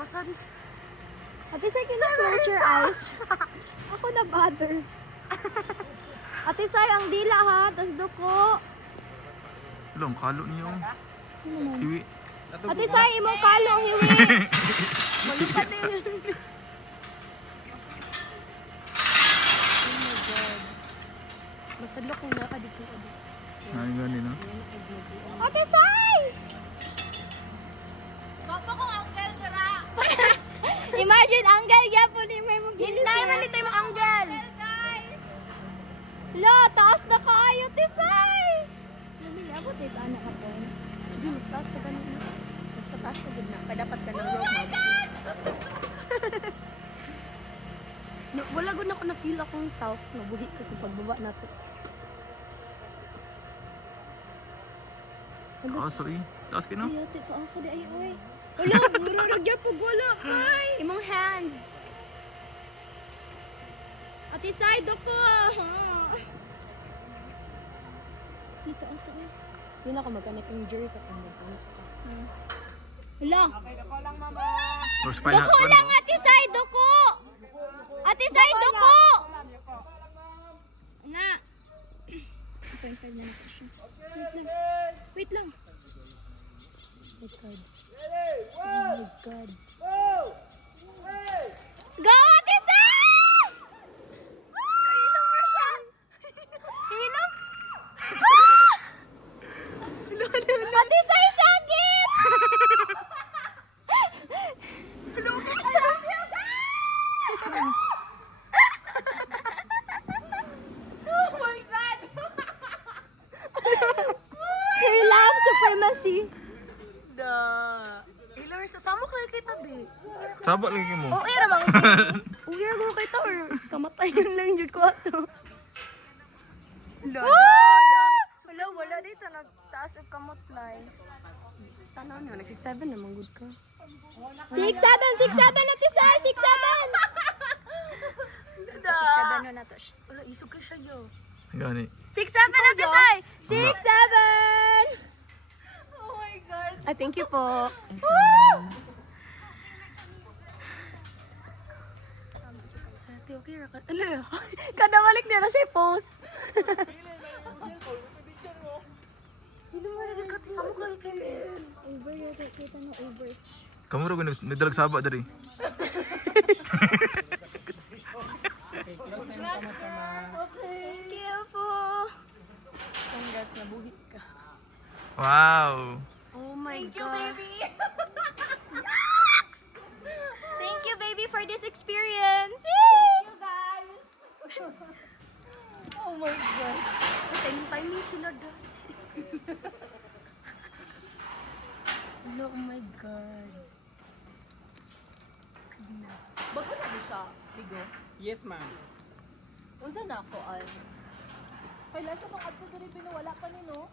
Masan? Ate Sai, can you close your eyes? Ako na bother. Ate Sai, ang dila ha, tas duko. Long kalo niyo. Hiwi. Ate Sai, imong kalo, hiwi. Malupan na yun. Oh my God. Masadlok kung naka dito. Ay gani no. Ate Sai! Papa kong uncle dira. Imagine, anggal gyapon ni may mong Hinay man ito yung uncle. Lo, taas na kaayo, Ate Sai! Nabili ako, tayo anak ka po. Hindi, mas taas ka ganun. Mas taas ka gud na. Kaya dapat ka ng rope. No, wala gud ako na-feel akong self na buhi ko sa pagbaba nato. Taas oi. Taas kino. Ay, ate, taas na di ay, oy. Wala, mururag gyapon wala, ay. Imong hands. Ate Sai, doko. Dito ang sakit. Yun ako magka-injury ka kung magkanak ka. Hala. Or spinal Doko lang, Ate Sai, doko. Ate Sai, doko. Nga. 2.5 na natin siya. Wait lang. Oh my God. Oh my God. Go, Ate Sai! Hilom mo siya. Hilom? Ate Sai, syagit! Oh my God! Hilom supremacy. Da. Ilar sa samok lang kita, be. Saba lagi mo. Oh, era mang. Uwir mo kita or kamatayan lang yun ko ato. Da. Wala, wala dito. Nagtaas ang kamutlay. Tanaw niyo, nag-6-7 naman good ka. 6-7, Ate Sai, 6-7. Da. 6-7 na to. Wala, isog ka siya, yo. Gani. 6-7, Ate Sai. 6-7. Oh my God. Ah, thank you po. Ate, okay ra ka. Ala, kada balik niya na siya post. Hindi mo rin ka. Samok lagi kayo. Over yun, kita ng over. Kamu ro nagdalag saba diri. Thank you po. Congrats, nabuhit ka. Wow. Oh my God. Thank you, baby, for this experience. Oh my God. Time sila da. Oh my God. Bago na siya, Sigo? Yes, ma'am. Unsa na ako, ay? Kailan sa mga ato diri binawala ka ni, no?